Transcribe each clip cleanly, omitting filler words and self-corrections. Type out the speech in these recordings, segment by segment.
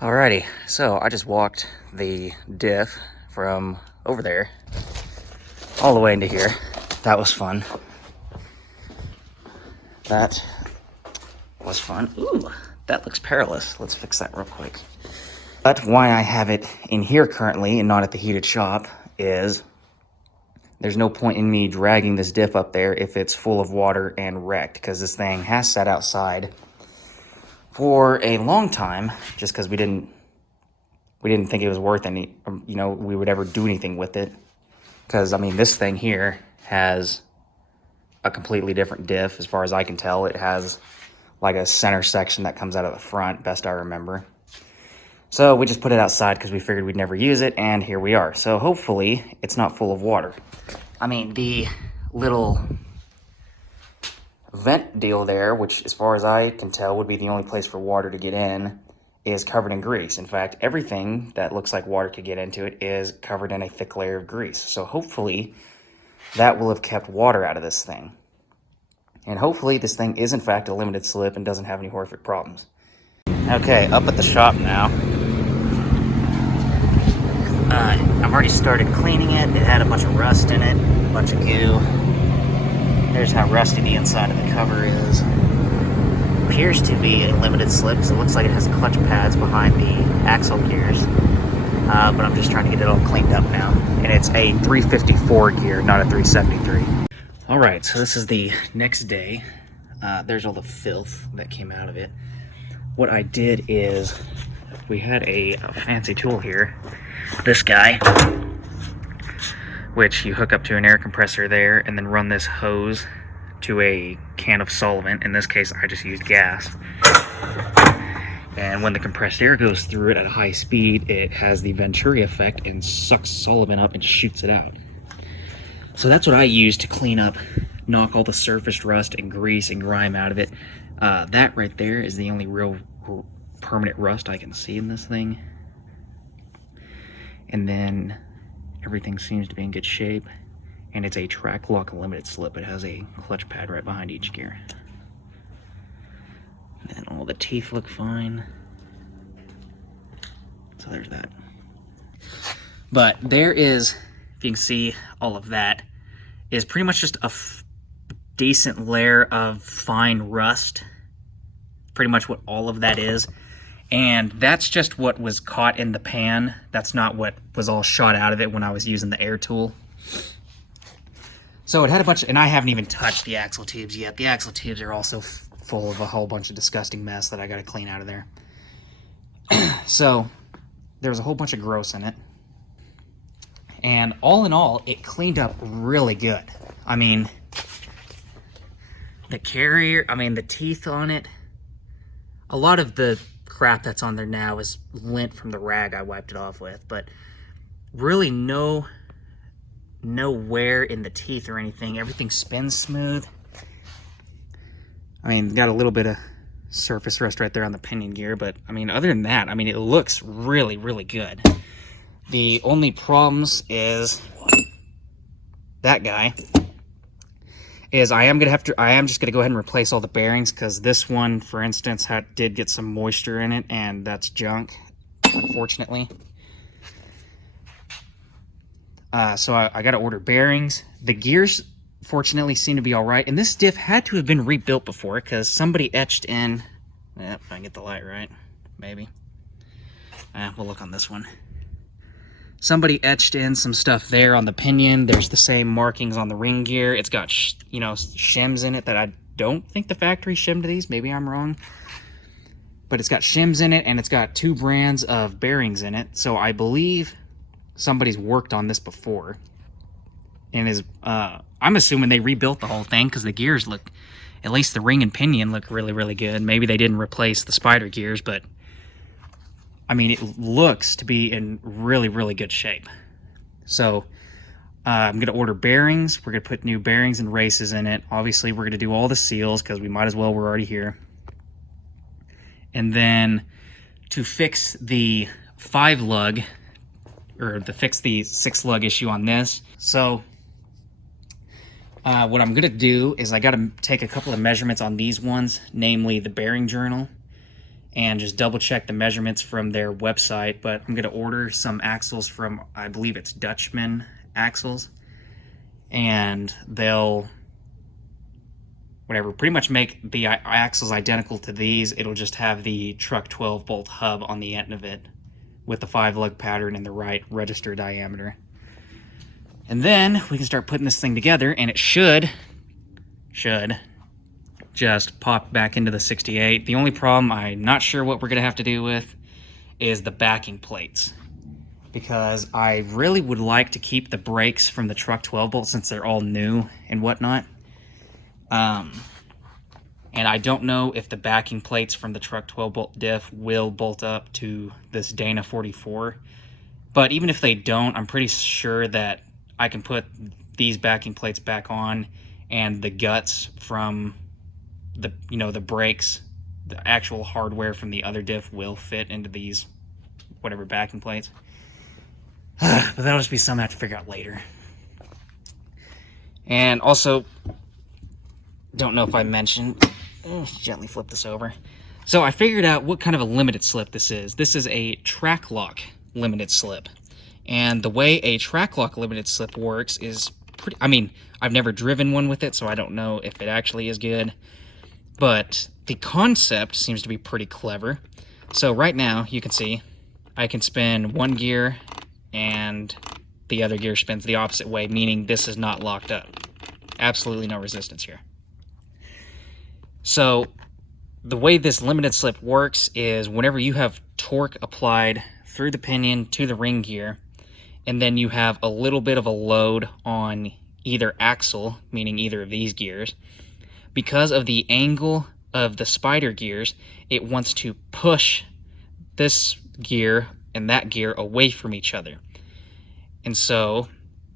Alrighty, so I just walked the diff from over there all the way into here. That was fun. That was fun. Ooh, that looks perilous. Let's fix that real quick. But why I have it in here currently and not at the heated shop is there's no point in me dragging this diff up there if it's full of water and wrecked, because this thing has sat outside for a long time just because we didn't think it was worth any, we would ever do anything with it. Because, I mean, this thing here has a completely different diff as far as I can tell. It has like a center section that comes out of the front, best I remember. So we just put it outside because we figured we'd never use it, and here we are. So hopefully it's not full of water. I mean, the little vent deal there, which as far as I can tell would be the only place for water to get in, is covered in grease. In fact, everything that looks like water could get into it is covered in a thick layer of grease. So hopefully that will have kept water out of this thing. And hopefully this thing is in fact a limited slip and doesn't have any horrific problems. Okay, up at the shop now. I've already started cleaning it. It had a bunch of rust in it, a bunch of goo. There's how rusty the inside of the cover is. Appears to be a limited slip because it looks like it has clutch pads behind the axle gears. But I'm just trying to get it all cleaned up now. And it's a 354 gear, not a 373. All right, so this is the next day. There's all the filth that came out of it. What I did is we had a fancy tool here, this guy, which you hook up to an air compressor there and then run this hose to a can of solvent. In this case, I just used gas. And when the compressed air goes through it at a high speed, it has the Venturi effect and sucks solvent up and shoots it out. So that's what I use to clean up, knock all the surface rust and grease and grime out of it. That right there is the only real permanent rust I can see in this thing. And then everything seems to be in good shape. And it's a track lock limited slip. It has a clutch pad right behind each gear. And all the teeth look fine. So there's that. But there is, if you can see, all of that is pretty much just a decent layer of fine rust. Pretty much what all of that is. And that's just what was caught in the pan. That's not what was all shot out of it when I was using the air tool. So it had a bunch, and I haven't even touched the axle tubes yet. The axle tubes are also full of a whole bunch of disgusting mess that I gotta clean out of there. So there was a whole bunch of gross in it. And all in all, it cleaned up really good. I mean, the carrier, the teeth on it, a lot of the crap that's on there now is lint from the rag I wiped it off with, but really no wear in the teeth or anything. Everything spins smooth. Got a little bit of surface rust right there on the pinion gear, but other than that, it looks really, really good. The only problems is that guy is I am just gonna go ahead and replace all the bearings, because this one, for instance, did get some moisture in it, and that's junk, unfortunately. So I got to order bearings. The gears, fortunately, seem to be all right. And this diff had to have been rebuilt before, because somebody etched in. If I can get the light right, maybe. We'll look on this one. Somebody etched in some stuff there on the pinion. There's the same markings on the ring gear. It's got, shims in it that I don't think the factory shimmed these. Maybe I'm wrong. But it's got shims in it, and it's got 2 brands of bearings in it. So I believe somebody's worked on this before. And I'm assuming they rebuilt the whole thing, because the gears look, at least the ring and pinion look really, really good. Maybe they didn't replace the spider gears, but it looks to be in really, really good shape. So I'm going to order bearings. We're going to put new bearings and races in it. Obviously, we're going to do all the seals, because we might as well. We're already here. And then to fix the 5-lug, or to fix the 6-lug issue on this. So what I'm going to do is I got to take a couple of measurements on these ones, namely the bearing journal and just double check the measurements from their website. But I'm gonna order some axles from, I believe it's Dutchman axles, and they'll pretty much make the axles identical to these. It'll just have the truck 12 bolt hub on the end of it with the 5-lug pattern and the right register diameter. And then we can start putting this thing together, and it should just pop back into the 68. The only problem I'm not sure what we're gonna have to do with is the backing plates, because I really would like to keep the brakes from the truck 12 bolt since they're all new and whatnot. And I don't know if the backing plates from the truck 12 bolt diff will bolt up to this Dana 44, but even if they don't, I'm pretty sure that I can put these backing plates back on, and the guts from the, the brakes, the actual hardware from the other diff will fit into these whatever backing plates. But that'll just be something I have to figure out later. And also, don't know if I mentioned, gently flip this over. So I figured out what kind of a limited slip this is. This is a track lock limited slip. And the way a track lock limited slip works is pretty, I've never driven one with it, so I don't know if it actually is good. But the concept seems to be pretty clever. So right now, you can see, I can spin one gear and the other gear spins the opposite way, meaning this is not locked up. Absolutely no resistance here. So the way this limited slip works is whenever you have torque applied through the pinion to the ring gear, and then you have a little bit of a load on either axle, meaning either of these gears, because of the angle of the spider gears, it wants to push this gear and that gear away from each other. And so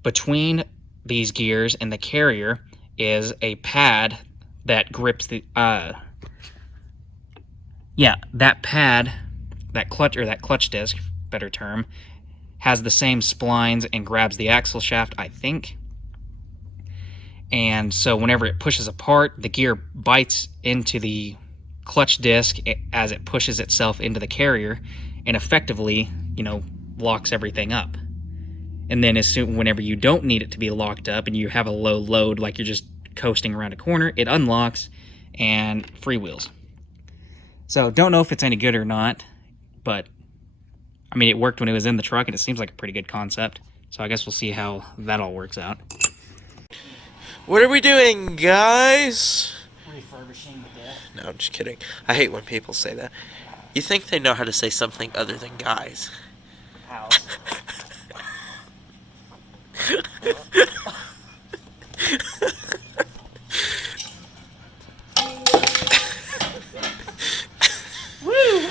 between these gears and the carrier is a pad that grips the that pad, that clutch disc, better term, has the same splines and grabs the axle shaft, I think. And so whenever it pushes apart, the gear bites into the clutch disc as it pushes itself into the carrier, and effectively, locks everything up. And then whenever you don't need it to be locked up and you have a low load, like you're just coasting around a corner, it unlocks and freewheels. So don't know if it's any good or not, but it worked when it was in the truck, and it seems like a pretty good concept. So I guess we'll see how that all works out. What are we doing, guys? Refurbishing the Diff. No, I'm just kidding. I hate when people say that. You think they know how to say something other than guys. How?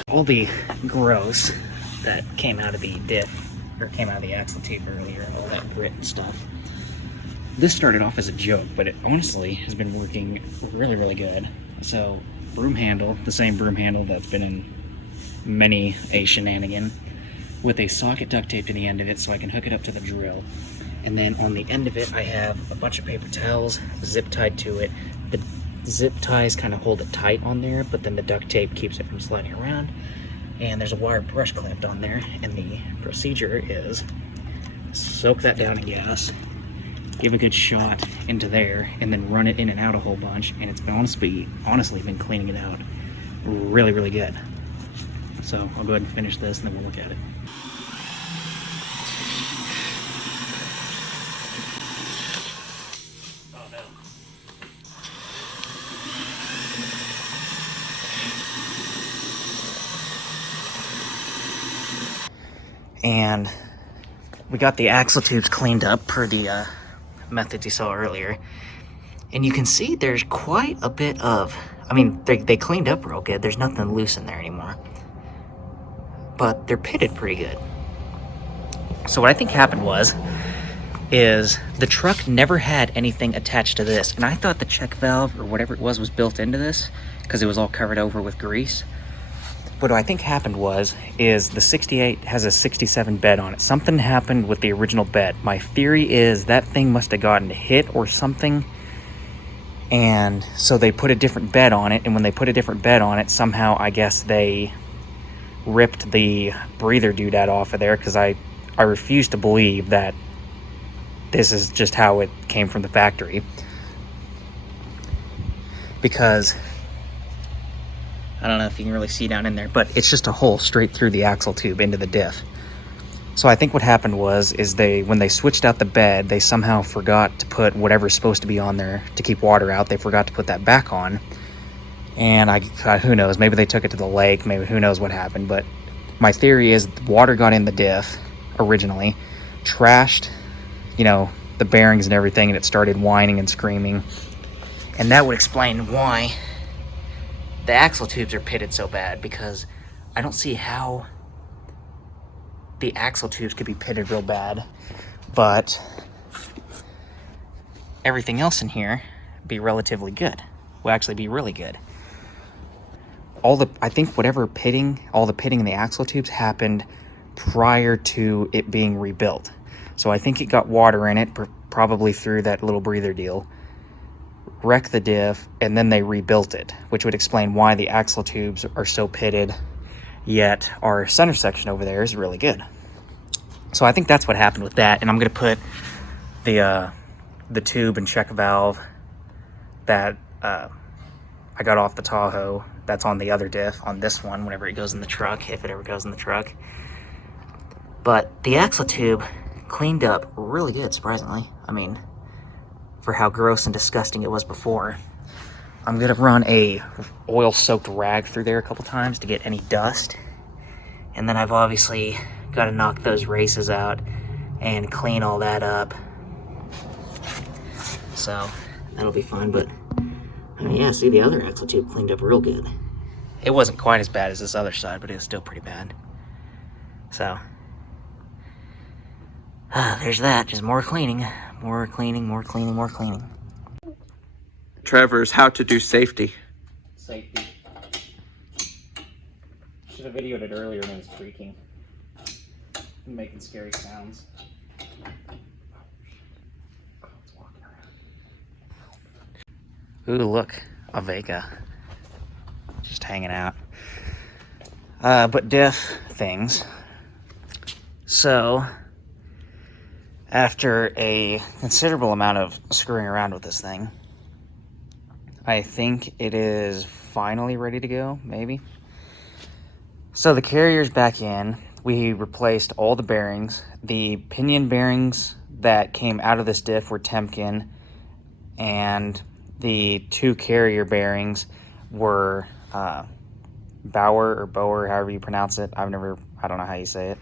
All the gross that came out of the diff, or came out of the axle tube earlier, all that grit and stuff. This started off as a joke, but it honestly has been working really, really good. So, broom handle, the same broom handle that's been in many a shenanigan, with a socket duct tape to the end of it so I can hook it up to the drill. And then on the end of it, I have a bunch of paper towels zip tied to it. The zip ties kind of hold it tight on there, but then the duct tape keeps it from sliding around. And there's a wire brush clamped on there, and the procedure is soak that down in gas, give a good shot into there, and then run it in and out a whole bunch, and it's been honestly been cleaning it out really, really good. So I'll go ahead and finish this, and then we'll look at it. And we got the axle tubes cleaned up per the methods you saw earlier, and you can see there's quite a bit of, they cleaned up real good. There's nothing loose in there anymore, but they're pitted pretty good. So what I think happened is the truck never had anything attached to this, and I thought the check valve or whatever it was built into this because it was all covered over with grease. What I think happened is the 68 has a 67 bed on it. Something happened with the original bed. My theory is that thing must have gotten hit or something, and so they put a different bed on it, and when they put a different bed on it, somehow I guess they ripped the breather doodad off of there, because I refuse to believe that this is just how it came from the factory. Because I don't know if you can really see down in there, but it's just a hole straight through the axle tube into the diff. So I think what happened is when they switched out the bed, they somehow forgot to put whatever's supposed to be on there to keep water out. They forgot to put that back on. And who knows, maybe they took it to the lake, maybe who knows what happened. But my theory is water got in the diff originally, trashed, the bearings and everything, and it started whining and screaming. And that would explain why the axle tubes are pitted so bad, because I don't see how the axle tubes could be pitted real bad, but everything else in here be relatively good. Will actually be really good. I think whatever all the pitting in the axle tubes happened prior to it being rebuilt. So I think it got water in it, probably through that little breather deal, wrecked the diff, and then they rebuilt it, which would explain why the axle tubes are so pitted, yet our center section over there is really good. So I think that's what happened with that, and I'm going to put the tube and check valve that I got off the Tahoe that's on the other diff on this one whenever it goes in the truck, if it ever goes in the truck. But the axle tube cleaned up really good, surprisingly. I mean, for how gross and disgusting it was before. I'm gonna run a oil-soaked rag through there a couple times to get any dust. And then I've obviously got to knock those races out and clean all that up. So that'll be fun, but I mean, yeah, see, the other axle tube cleaned up real good. It wasn't quite as bad as this other side, but it was still pretty bad. So there's that, just more cleaning, more cleaning, more cleaning, more cleaning. Trevor's how to do safety. Safety. Should have videoed it earlier when it was creaking. Making scary sounds. Ooh, look, a Vega. Just hanging out. But diff things. So, after a considerable amount of screwing around with this thing, I think it is finally ready to go, maybe. So the carrier's back in. We replaced all the bearings. The pinion bearings that came out of this diff were Temkin, and the two carrier bearings were Bower, however you pronounce it. I don't know how you say it.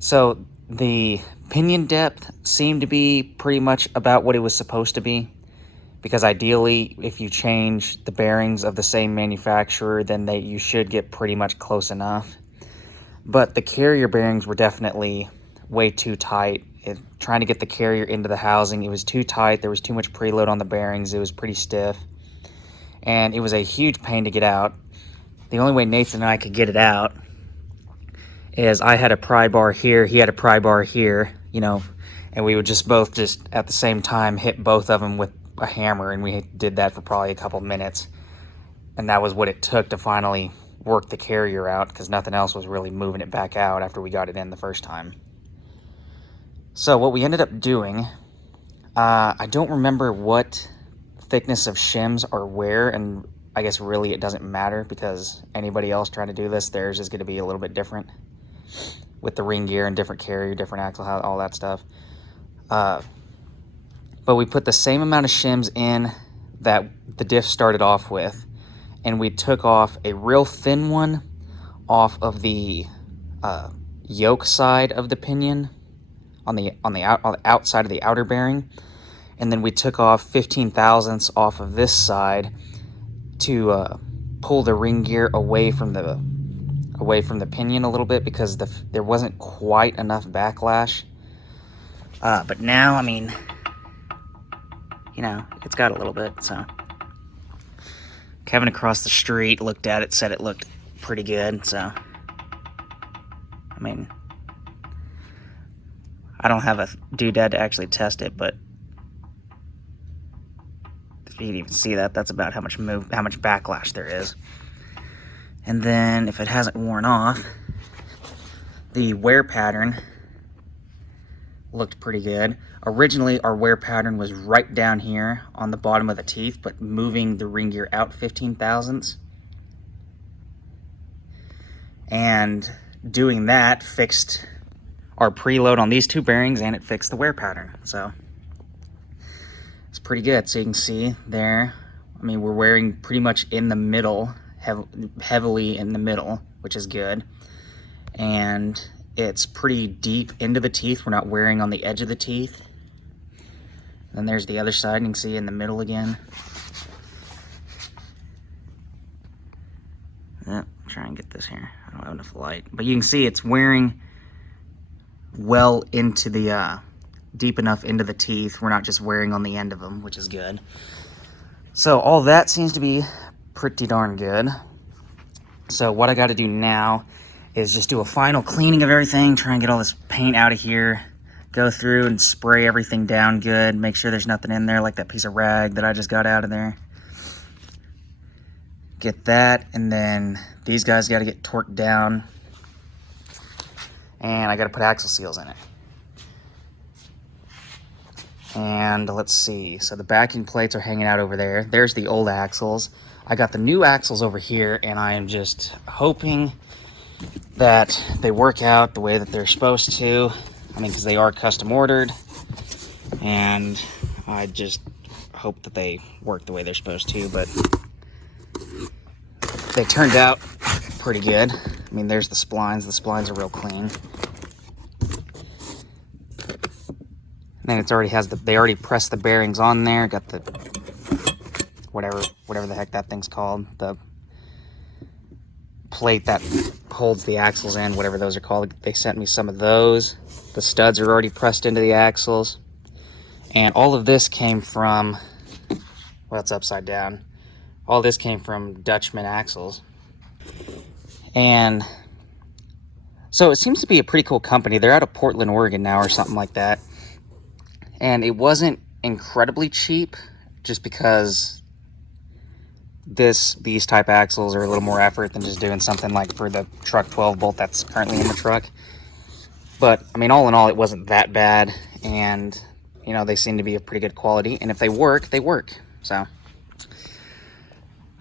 So the pinion depth seemed to be pretty much about what it was supposed to be, because ideally, if you change the bearings of the same manufacturer, then you should get pretty much close enough. But the carrier bearings were definitely way too tight. Trying to get the carrier into the housing, it was too tight. There was too much preload on the bearings. It was pretty stiff. And it was a huge pain to get out. The only way Nathan and I could get it out is I had a pry bar here, he had a pry bar here, and we would both at the same time hit both of them with a hammer, and we did that for probably a couple minutes. And that was what it took to finally work the carrier out, because nothing else was really moving it back out after we got it in the first time. So what we ended up doing, I don't remember what thickness of shims are where, and I guess really it doesn't matter, because anybody else trying to do this, theirs is going to be a little bit different with the ring gear and different carrier, different axle, all that stuff. But we put the same amount of shims in that the diff started off with, and we took off a real thin one off of the yoke side of the pinion on the outside of the outer bearing, and then we took off 15 thousandths off of this side to pull the ring gear away from the pinion a little bit, because there wasn't quite enough backlash. But now, I mean, it's got a little bit. So Kevin across the street looked at it, said it looked pretty good. So I mean, I don't have a doodad to actually test it, but if you can even see that, that's about how much backlash there is. And then if it hasn't worn off, the wear pattern looked pretty good. Originally, our wear pattern was right down here on the bottom of the teeth, but moving the ring gear out 15 thousandths. And doing that fixed our preload on these two bearings, and it fixed the wear pattern. So it's pretty good. So you can see there, I mean, we're wearing pretty much in the middle, heavily in the middle, which is good. And it's pretty deep into the teeth. We're not wearing on the edge of the teeth. Then there's the other side, you can see in the middle again. Yep, try and get this here. I don't have enough light. But you can see it's wearing well into the, deep enough into the teeth. We're not just wearing on the end of them, which is good. So all that seems to be pretty darn good. So what I got to do now is just do a final cleaning of everything, try and get all this paint out of here, go through and spray everything down good, make sure there's nothing in there like that piece of rag that I just got out of there. Get that, and then these guys got to get torqued down, and I got to put axle seals in it. And let's see, so the backing plates are hanging out over there. There's the old axles. I got the new axles over here, and I am just hoping that they work out the way that they're supposed to. I mean, because they are custom ordered, and I just hope that they work the way they're supposed to, but they turned out pretty good. I mean, there's the splines. The splines are real clean. And then it's already has they already pressed the bearings on there, got the whatever the heck that thing's called, the plate that holds the axles in, whatever those are called. They sent me some of those. The studs are already pressed into the axles. And all of this came from, well, it's upside down. All this came from Dutchman Axles. And so it seems to be a pretty cool company. They're out of Portland, Oregon now or something like that. And it wasn't incredibly cheap just because these type axles are a little more effort than just doing something like for the truck 12 bolt that's currently in the truck. But I mean, all in all, it wasn't that bad, and you know, they seem to be of pretty good quality, and if they work, they work. So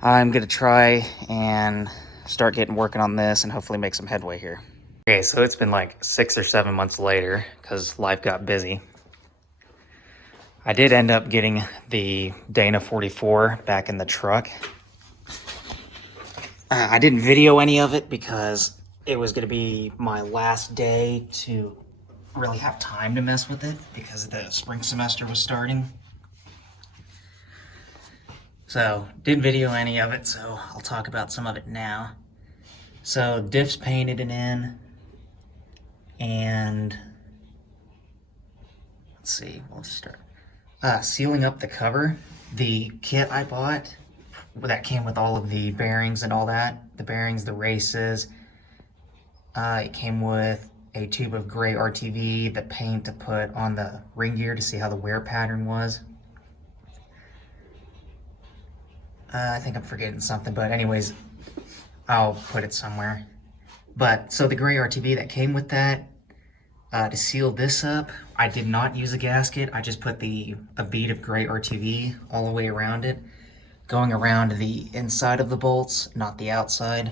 I'm gonna try and start working on this and hopefully make some headway here. Okay, so it's been like 6 or 7 months later because life got busy. I did end up getting the Dana 44 back in the truck. I didn't video any of it because it was going to be my last day to really have time to mess with it because the spring semester was starting. So, didn't video any of it, so I'll talk about some of it now. So, Diff's painted it in, and let's see, we'll just start. Sealing up the cover. The kit I bought, that came with all of the bearings and all that. The bearings, the races. It came with a tube of gray RTV, the paint to put on the ring gear to see how the wear pattern was. I think I'm forgetting something, but anyways, I'll put it somewhere. But, so the gray RTV that came with that, to seal this up, I did not use a gasket. I just put a bead of gray RTV all the way around it, going around the inside of the bolts, not the outside.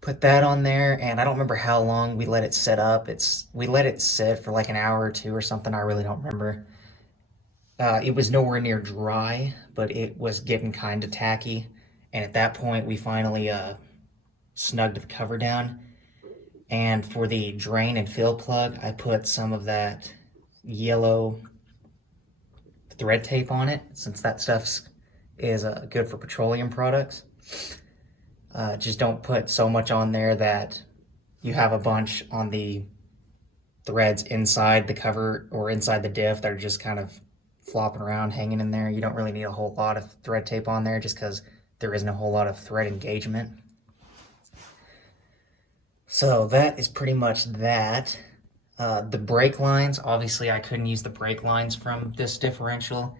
Put that on there, and I don't remember how long we let it set up. We let it sit for like an hour or two or something. I really don't remember. It was nowhere near dry, but it was getting kind of tacky. And at that point, we finally snugged the cover down. And for the drain and fill plug, I put some of that yellow thread tape on it, since that stuff is good for petroleum products. Just don't put so much on there that you have a bunch on the threads inside the cover or inside the diff that are just kind of flopping around, hanging in there. You don't really need a whole lot of thread tape on there just because there isn't a whole lot of thread engagement. So that is pretty much that. The brake lines, obviously I couldn't use the brake lines from this differential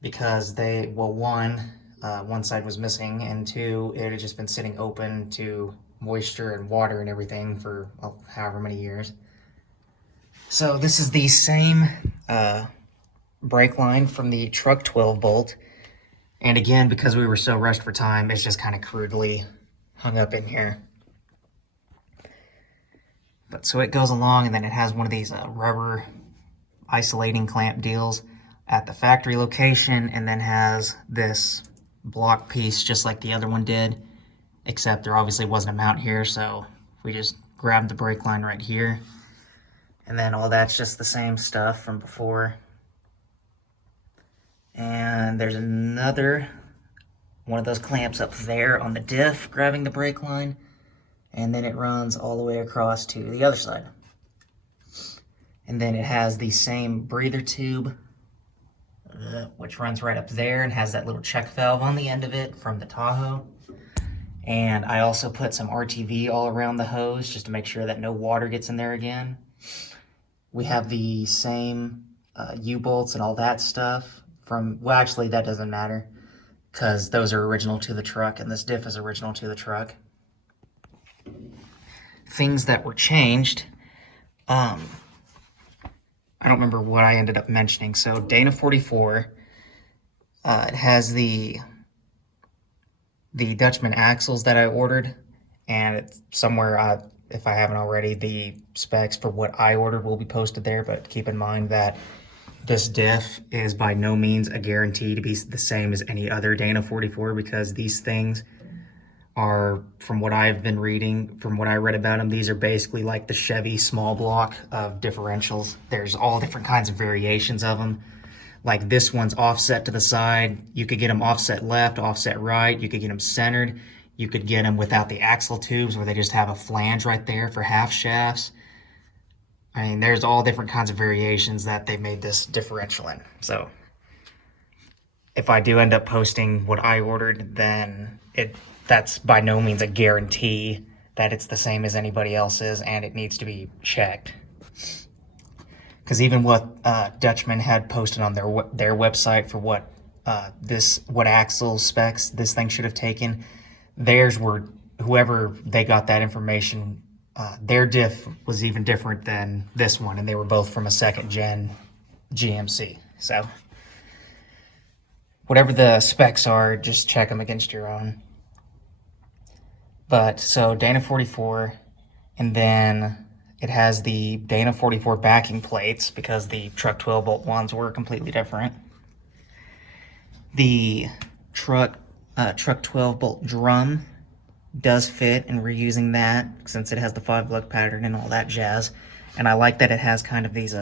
because they, well, one, One side was missing, and two, it had just been sitting open to moisture and water and everything for however many years. So this is the same brake line from the truck 12 bolt. And again, because we were so rushed for time, it's just kind of crudely hung up in here. But so it goes along, and then it has one of these rubber isolating clamp deals at the factory location, and then has this block piece just like the other one did, except there obviously wasn't a mount here, so we just grabbed the brake line right here. And then all that's just the same stuff from before. And there's another one of those clamps up there on the diff grabbing the brake line, and then it runs all the way across to the other side. And then it has the same breather tube, which runs right up there and has that little check valve on the end of it from the Tahoe. And I also put some RTV all around the hose just to make sure that no water gets in there again. We have the same U-bolts and all that stuff from, well, actually that doesn't matter because those are original to the truck and this diff is original to the truck. Things that were changed, I don't remember what I ended up mentioning. So Dana 44, it has the Dutchman axles that I ordered, and it's somewhere, if I haven't already, the specs for what I ordered will be posted there, but keep in mind that this diff is by no means a guarantee to be the same as any other Dana 44, because these things are, from what I've been reading, from what I read about them, these are basically like the Chevy small block of differentials. There's all different kinds of variations of them. Like this one's offset to the side. You could get them offset left, offset right. You could get them centered. You could get them without the axle tubes where they just have a flange right there for half shafts. I mean, there's all different kinds of variations that they made this differential in. So if I do end up posting what I ordered, then that's by no means a guarantee that it's the same as anybody else's, and it needs to be checked. Because even what Dutchman had posted on their website for what axle specs this thing should have taken, theirs were, whoever they got that information, their diff was even different than this one, and they were both from a second gen GMC. So whatever the specs are, just check them against your own. But so Dana 44, and then it has the Dana 44 backing plates because the truck 12 bolt ones were completely different. The truck 12 bolt drum does fit, and we're using that since it has the 5 lug pattern and all that jazz. And I like that it has kind of these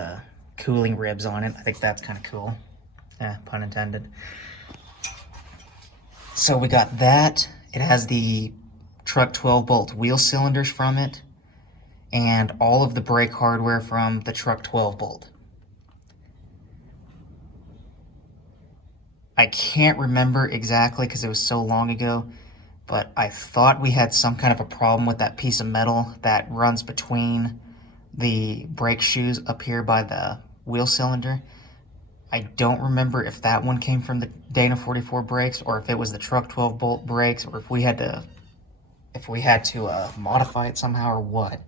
cooling ribs on it. I think that's kind of cool. Pun intended. So we got that. It has the truck 12 bolt wheel cylinders from it, and all of the brake hardware from the truck 12 bolt. I can't remember exactly because it was so long ago, but I thought we had some kind of a problem with that piece of metal that runs between the brake shoes up here by the wheel cylinder. I don't remember if that one came from the Dana 44 brakes or if it was the truck 12 bolt brakes, or if we had to modify it somehow or what.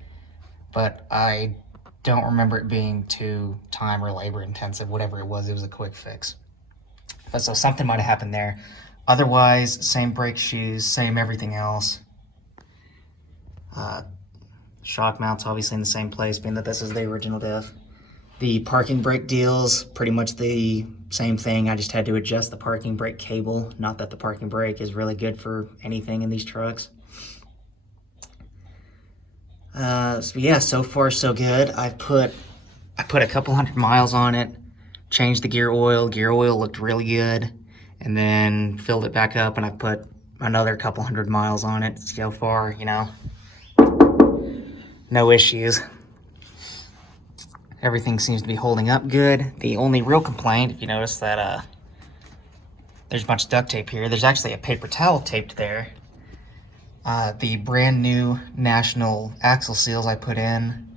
But I don't remember it being too time or labor intensive. Whatever it was a quick fix. But so something might have happened there. Otherwise, same brake shoes, same everything else. Shock mounts obviously in the same place, being that this is the original diff. The parking brake deals, pretty much the same thing. I just had to adjust the parking brake cable. Not that the parking brake is really good for anything in these trucks. So yeah, so far so good. I put a couple 100 miles on it, changed the gear oil. Gear oil looked really good, and then filled it back up, and I put another couple 100 miles on it. So far, no issues. Everything seems to be holding up good. The only real complaint, if you notice that there's a bunch of duct tape here. There's actually a paper towel taped there. The brand new National axle seals I put in,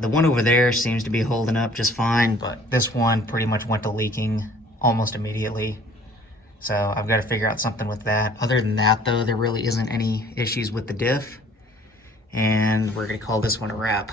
the one over there seems to be holding up just fine, but this one pretty much went to leaking almost immediately. So I've got to figure out something with that. Other than that, though, there really isn't any issues with the diff. And we're going to call this one a wrap.